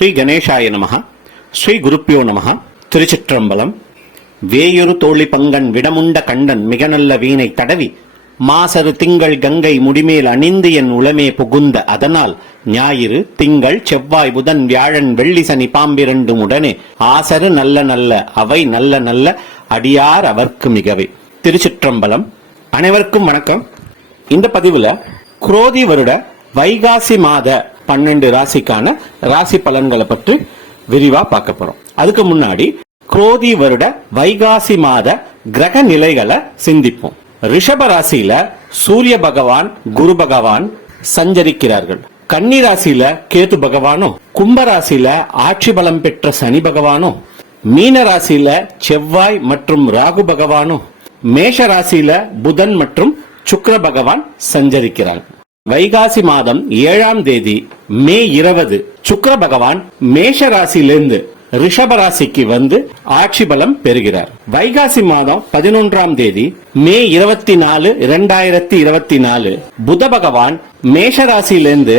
ஸ்ரீ கணேசாய நமஹ ஸ்ரீ குருப்பியோ நமஹ திருச்சிற்றம்பலம். வேயொரு தோழி பங்கன் விடமுண்ட கண்டன் மிக நல்ல வீணை தடவி மாசரு திங்கள் கங்கை முடிமேல் அணிந்து என் உளமே புகுந்த அதனால் ஞாயிறு திங்கள் செவ்வாய் புதன் வியாழன் வெள்ளி சனி பாம்பிரண்டும் உடனே ஆசரு நல்ல நல்ல அவை நல்ல நல்ல அடியார் அவர்க்கு மிகவே. திருச்சிற்றம்பலம். அனைவருக்கும் வணக்கம். இந்த பதிவுல குரோதி வருட வைகாசி மாத பன்னெண்டு ராசிக்கான ராசி பலன்களை பற்றி விரிவா பார்க்க போறோம். அதுக்கு முன்னாடி குரோதி வருட வைகாசி மாத கிரக நிலைகளை சிந்திப்போம். ரிஷப ராசியில சூரிய பகவான் குரு பகவான் சஞ்சரிக்கிறார்கள். கன்னி ராசியில கேது பகவானும் கும்ப ராசியில ஆட்சி பலம் பெற்ற சனி பகவானும் மீன ராசியில செவ்வாய் மற்றும் ராகு பகவானும் மேஷ ராசியில புதன் மற்றும் சுக்கர பகவான் சஞ்சரிக்கிறார்கள். வைகாசி மாதம் ஏழாம் தேதி மே இருபது சுக்கர பகவான் மேஷ ராசியிலிருந்து ரிஷப ராசிக்கு வந்து ஆட்சி பலம் பெறுகிறார். வைகாசி மாதம் பதினொன்றாம் தேதி மே இருபத்தி நாலு இரண்டாயிரத்தி இருபத்தி நாலு புத பகவான் மேஷ ராசியிலிருந்து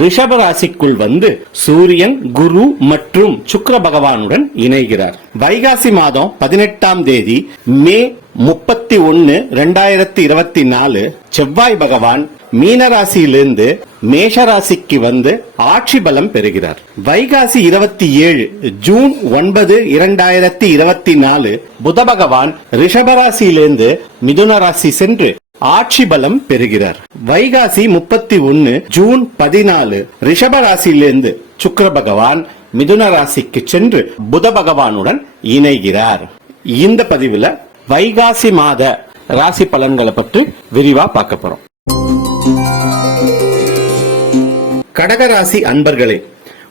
ரிஷப ராசிக்குள் வந்து சூரியன் குரு மற்றும் சுக்கர பகவானுடன் இணைகிறார். வைகாசி மாதம் பதினெட்டாம் தேதி மே முப்பத்தி ஒன்னு ரெண்டாயிரத்தி இருபத்தி நாலு செவ்வாய் பகவான் மீனராசியிலிருந்து மேஷராசிக்கு வந்து ஆட்சி பலம் பெறுகிறார். வைகாசி இருபத்தி ஏழு ஜூன் ஒன்பது இரண்டாயிரத்தி இருபத்தி நாலு புத பகவான் ரிஷபராசியிலிருந்து மிதுன ராசி சென்று ஆட்சி பலம் பெறுகிறார். வைகாசி முப்பத்தி ஒன்னு ஜூன் பதினாலு ரிஷப ராசியிலிருந்து பகவான் மிதுன ராசிக்கு சென்று புத பகவானுடன் இணைகிறார். இந்த பதிவுல வைகாசி மாத ராசி பலன்களை பற்றி விரிவா பார்க்க போறோம். கடகராசி அன்பர்களே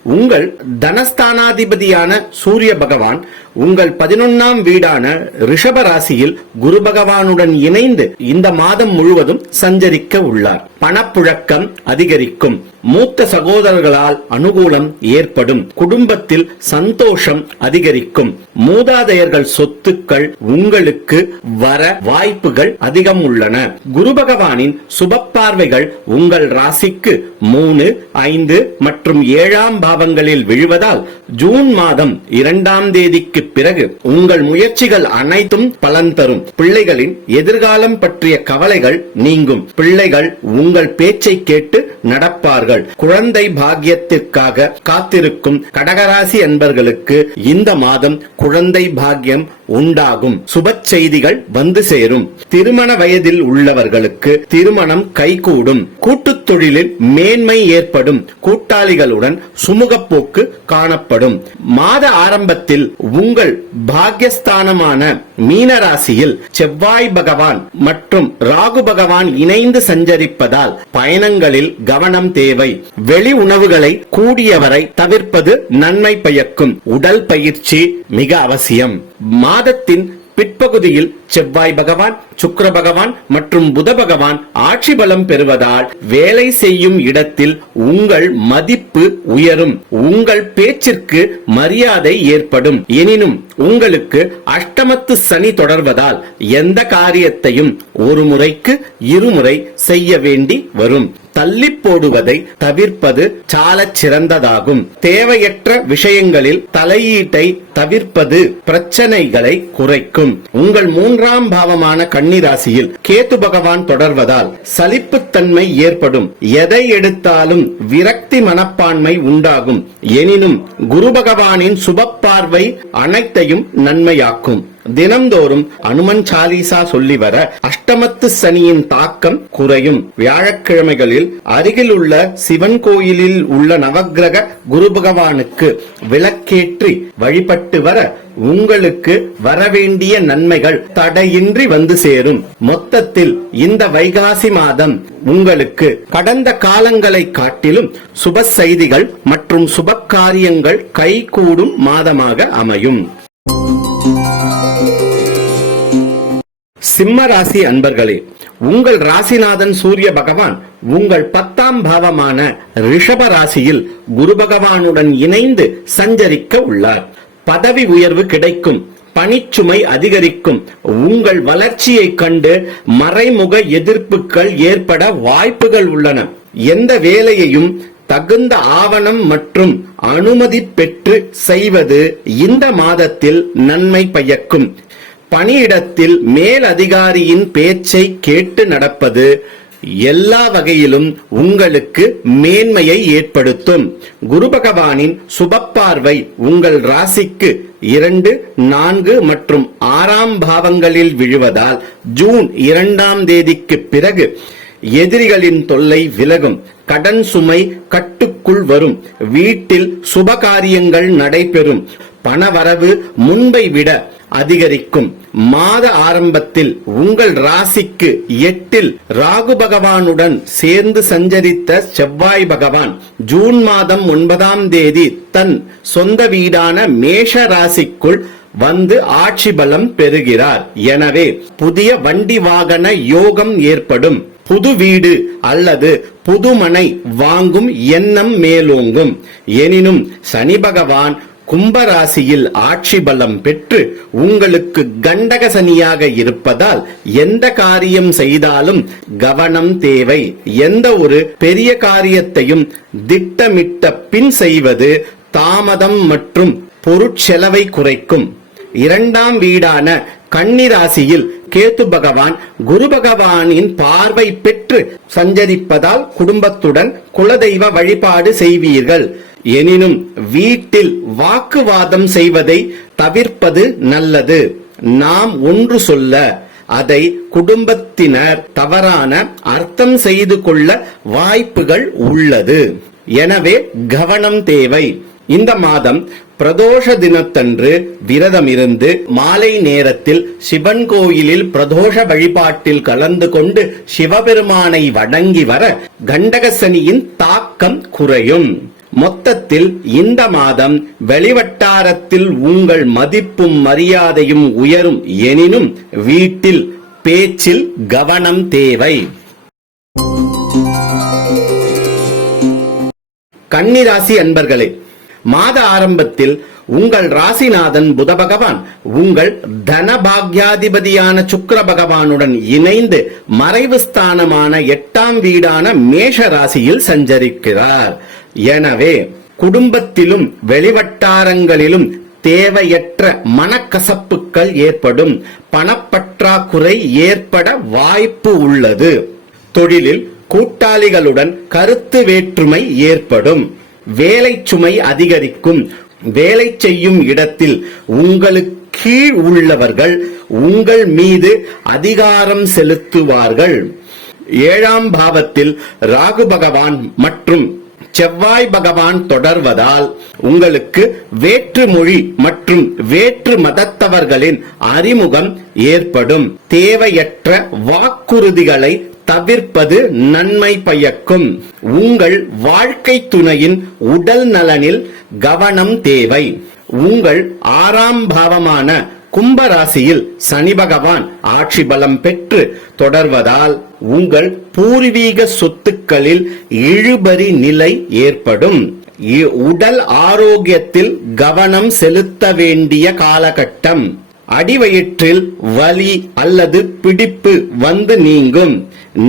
உங்கள் தனஸ்தானாதிபதியான சூரிய பகவான் உங்கள் பதினொன்னாம் வீடான ரிஷப ராசியில் குரு பகவானுடன் இணைந்து இந்த மாதம் முழுவதும் சஞ்சரிக்க உள்ளார். பணப்புழக்கம் அதிகரிக்கும். மூத்த சகோதரர்களால் அனுகூலம் ஏற்படும். குடும்பத்தில் சந்தோஷம் அதிகரிக்கும். மூதாதையர்கள் சொத்துக்கள் உங்களுக்கு வர வாய்ப்புகள் அதிகம் உள்ளன. குரு பகவானின் சுப பார்வைகள் உங்கள் ராசிக்கு மூணு ஐந்து மற்றும் ஏழாம் பாவங்களில் விழுவதால் ஜூன் மாதம் இரண்டாம் தேதிக்கு பிறகு உங்கள் முயற்சிகள் அனைத்தும் பலன் தரும். பிள்ளைகளின் எதிர்காலம் பற்றிய கவலைகள் நீங்கும். பிள்ளைகள் உங்கள் பேச்சை கேட்டு நடப்பார்கள். குழந்தை பாக்கியத்திற்காக காத்திருக்கும் கடகராசி அன்பர்களுக்கு இந்த மாதம் குழந்தை பாக்கியம் உண்டாகும். சுப செய்திகள் வந்து சேரும். திருமண வயதில் உள்ளவர்களுக்கு திருமணம் கைகூடும். கூட்டுத் தொழிலில் மேன்மை ஏற்படும். கூட்டாளிகளுடன் சுமூகப் போக்கு காணப்படும். மாத ஆரம்பத்தில் உங்கள் பாக்யஸ்தானமான மீனராசியில் செவ்வாய் பகவான் மற்றும் ராகு பகவான் இணைந்து சஞ்சரிப்பதால் பயணங்களில் கவனம் தேவை. வெளி உணவுகளை கூடியவரை தவிர்ப்பது நன்மை பயக்கும். உடல் பயிற்சி மிக அவசியம். மாதத்தின் பிற்பகுதியில் செவ்வாய் பகவான் சுக்கர பகவான் மற்றும் புத பகவான் ஆட்சி பலம் பெறுவதால் வேலை செய்யும் இடத்தில் உங்கள் மதிப்பு உயரும். உங்கள் பேச்சிற்கு மரியாதை ஏற்படும். எனினும் உங்களுக்கு அஷ்டமத்து சனி தொடர்வதால் எந்த காரியத்தையும் ஒரு முறைக்கு இருமுறை செய்ய வேண்டி வரும். தள்ளி போடுவதை தவிர்ப்பது சாலச் சிறந்ததாகும். தேவையற்ற விஷயங்களில் தலையீட்டை தவிர்ப்பது பிரச்சனைகளை குறைக்கும். உங்கள் மூன்றாம் பாவமான கன்னிராசியில் கேத்து பகவான் தொடர்வதால் சலிப்புத்தன்மை ஏற்படும். எதை எடுத்தாலும் விரக்தி மனப்பான்மை உண்டாகும். எனினும் குரு பகவானின் சுப பார்வை அனைத்தையும் நன்மையாக்கும். தினம்தோறும் அனுமன் சாலீசா சொல்லி வர அஷ்டமத்து சனியின் தாக்கம் குறையும். வியாழக்கிழமைகளில் அருகில் உள்ள சிவன் கோயிலில் உள்ள நவக்கிரக குரு பகவானுக்கு விளக்கேற்றி வழிபட்டு வர உங்களுக்கு வரவேண்டிய நன்மைகள் தடையின்றி வந்து சேரும். மொத்தத்தில் இந்த வைகாசி மாதம் உங்களுக்கு கடந்த காலங்களை காட்டிலும் சுப செய்திகள் மற்றும் சுப காரியங்கள் கைகூடும் மாதமாக அமையும். சிம்ம ராசி அன்பர்களே உங்கள் ராசிநாதன் சூரிய பகவான் உங்கள் பத்தாம் பாவமான ரிஷப ராசியில் குரு பகவானுடன் இணைந்து சஞ்சரிக்க உள்ளார். பதவி உயர்வு கிடைக்கும் பணிச்சுமை அதிகரிக்கும் உங்கள் வளர்ச்சியை கண்டு மறைமுக எதிர்ப்புகள் ஏற்பட வாய்ப்புகள் உள்ளன. எந்த வேலையையும் தகுந்த ஆவணம் மற்றும் அனுமதி பெற்று செய்வது இந்த மாதத்தில் நன்மை பயக்கும். பணியிடத்தில் மேலதிகாரியின் பேச்சை கேட்டு நடப்பது எல்லா வகையிலும் உங்களுக்கு மேன்மையை ஏற்படுத்தும். குரு பகவானின் சுபப்பார்வை உங்கள் ராசிக்கு இரண்டு நான்கு மற்றும் ஆறாம் பாவங்களில் விழுவதால் ஜூன் இரண்டாம் தேதிக்கு பிறகு எதிரிகளின் தொல்லை விலகும். கடன் சுமை கட்டுக்குள் வரும். வீட்டில் சுபகாரியங்கள் நடைபெறும். பணவரவு முன்பை விட அதிகரிக்கும். மாத ஆரம்பத்தில் உங்கள் ராசிக்கு எட்டில் ராகு பகவானுடன் சேர்ந்து சஞ்சரித்த செவ்வாய் பகவான் ஜூன் மாதம் ஒன்பதாம் தேதி தன் சொந்த வீடான மேஷ ராசிக்குள் வந்து ஆட்சி பலம் பெறுகிறார். எனவே புதிய வண்டி வாகன யோகம் ஏற்படும். புது வீடு அல்லது புதுமனை வாங்கும் எண்ணம் மேலோங்கும். எனினும் சனி பகவான் கும்பராசியில் ஆட்சி பலம் பெற்று உங்களுக்கு கண்டக சனியாக இருப்பதால் எந்த காரியம் செய்தாலும் கவனம் தேவை. எந்த ஒரு பெரிய காரியத்தையும் திட்டமிட்ட பின் செய்வது தாமதம் மற்றும் பொருட்செலவை குறைக்கும். இரண்டாம் வீடான கன்னிராசியில் கேத்து பகவான் குரு பகவானின் பார்வை பெற்று சஞ்சரிப்பதால் குடும்பத்துடன் குலதெய்வ வழிபாடு செய்வீர்கள். எனினும் வீட்டில் வாக்குவாதம் செய்வதை தவிர்ப்பது நல்லது. நாம் ஒன்று சொல்ல அதை குடும்பத்தினர் தவறான அர்த்தம் செய்து கொள்ள வாய்ப்புகள் உள்ளது. எனவே கவனம் தேவை. இந்த மாதம் பிரதோஷ தினத்தன்று விரதம் இருந்து மாலை நேரத்தில் சிவன் கோயிலில் பிரதோஷ வழிபாட்டில் கலந்து கொண்டு சிவபெருமானை வணங்கி வர கண்டகசனியின் தாக்கம் குறையும். மொத்தத்தில் இந்த மாதம் வெளிவட்டாரத்தில் உங்கள் மதிப்பும் மரியாதையும் உயரும் எனினும் வீட்டில் பேச்சில் கவனம் தேவை. கன்னிராசி அன்பர்களே மாத ஆரம்பத்தில் உங்கள் ராசிநாதன் புத பகவான் உங்கள் தனபாக்யாதிபதியான சுக்கர பகவானுடன் இணைந்து மறைவு ஸ்தானமான எட்டாம் வீடான மேஷ ராசியில் சஞ்சரிக்கிறார். எனவே குடும்பத்திலும் வெளிவட்டாரங்களிலும் தேவையற்ற மனக்கசப்புகள் ஏற்படும். பணப்பற்றாக்குறை ஏற்பட வாய்ப்பு உள்ளது. தொழிலில் கூட்டாளிகளுடன் கருத்து வேற்றுமை ஏற்படும். வேலை சுமை அதிகரிக்கும். வேலை செய்யும் இடத்தில் உங்களுக்கு கீழ் உள்ளவர்கள் உங்கள் மீது அதிகாரம் செலுத்துவார்கள். ஏழாம் பாவத்தில் ராகு பகவான் மற்றும் செவ்வாய் பகவான் தொடர்வதால் உங்களுக்கு வேற்று மொழி மற்றும் வேற்று மதத்தவர்களின் அறிமுகம் ஏற்படும். தேவையற்ற வாக்குறுதிகளை தவிர்ப்பது நன்மை பயக்கும். உங்கள் வாழ்க்கை துணையின் உடல் நலனில் கவனம் தேவை. உங்கள் ஆறாம் பாவமான கும்பராசியில் சனி பகவான் ஆட்சி பலம் பெற்று தொடர்வதால் உங்கள் பூர்வீக சொத்துக்களில் இழுபறி நிலை ஏற்படும். இ- உடல் ஆரோக்கியத்தில் கவனம் செலுத்த வேண்டிய காலகட்டம். அடிவயிற்றில் வலி அல்லது பிடிப்பு வந்து நீங்கும்.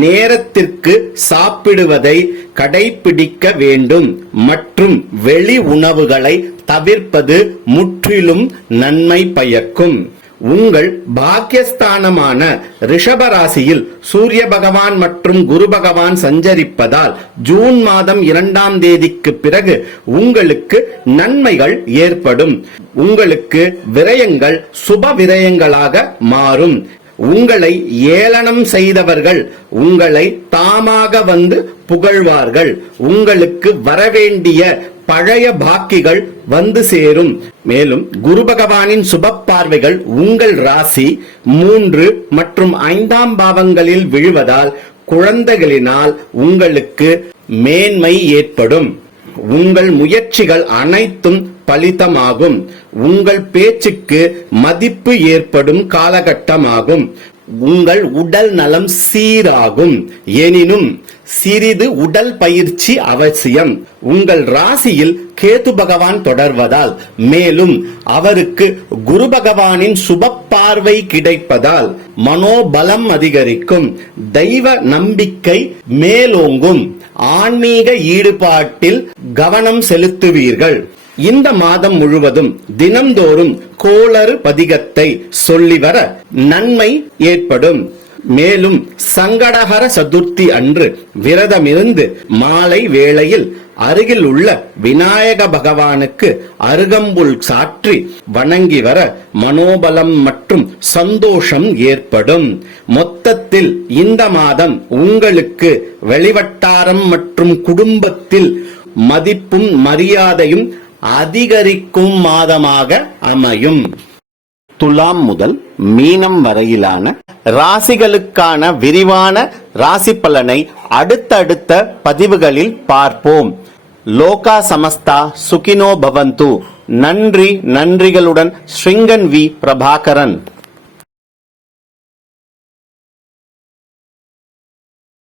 நேரத்திற்கு சாப்பிடுவதை கடைபிடிக்க வேண்டும். மற்றும் வெளி உணவுகளை தவிர்ப்பது முற்றிலும் நன்மை பயக்கும். உங்கள் பாக்கியஸ்தானமான ரிஷபராசியில் சூரிய பகவான் மற்றும் குரு பகவான் சஞ்சரிப்பதால் ஜூன் மாதம் இரண்டாம் தேதிக்கு பிறகு உங்களுக்கு நன்மைகள் ஏற்படும். உங்களுக்கு விரயங்கள் சுப விரயங்களாக மாறும். உங்களை ஏளனம் செய்தவர்கள் உங்களை தாமாக வந்து புகழ்வார்கள். உங்களுக்கு வரவேண்டிய பழைய பாக்கிகள் வந்து சேரும். மேலும் குரு பகவானின் சுப பார்வைகள் உங்கள் ராசி மூன்று மற்றும் ஐந்தாம் பாவங்களில் விழுவதால் குழந்தைகளினால் உங்களுக்கு மேன்மை ஏற்படும். உங்கள் முயற்சிகள் அனைத்தும் பலிதமாகும். உங்கள் பேச்சுக்கு மதிப்பு ஏற்படும் காலகட்டமாகும். உங்கள் உடல் நலம் சீராகும். எனினும் சிறிது உடல் பயிற்சி அவசியம். உங்கள் ராசியில் கேது பகவான் தொடர்வதால் மேலும் அவருக்கு குரு பகவானின் சுப பார்வை கிடைப்பதால் மனோபலம் அதிகரிக்கும். தெய்வ நம்பிக்கை மேலோங்கும். ஆன்மீக ஈடுபாட்டில் கவனம் செலுத்துவீர்கள். இந்த மாதம் முழுவதும் தினம்தோறும் கோளறு பதிகத்தை சொல்லி வர நன்மை ஏற்படும். மேலும் சங்கடகர சதுர்த்தி அன்று விரதமிருந்து மாலை வேளையில் அருகில் உள்ள விநாயக பகவானுக்கு அருகம்புல் சாற்றி வணங்கி வர மனோபலம் மற்றும் சந்தோஷம் ஏற்படும். மொத்தத்தில் இந்த மாதம் உங்களுக்கு வெளிவட்டாரம் மற்றும் குடும்பத்தில் மதிப்பும் மரியாதையும் அதிகரிக்கும் மாதமாக அமையும். துலாம் முதல் மீனம் வரையிலான ராசிகளுக்கான விரிவான ராசி பலனை அடுத்தடுத்த பதிவுகளில் பார்ப்போம். லோகா சமஸ்தா சுகினோ பவந்து. நன்றி நன்றிகளுடன் ஸ்ரீங்கன் வி பிரபாகரன்.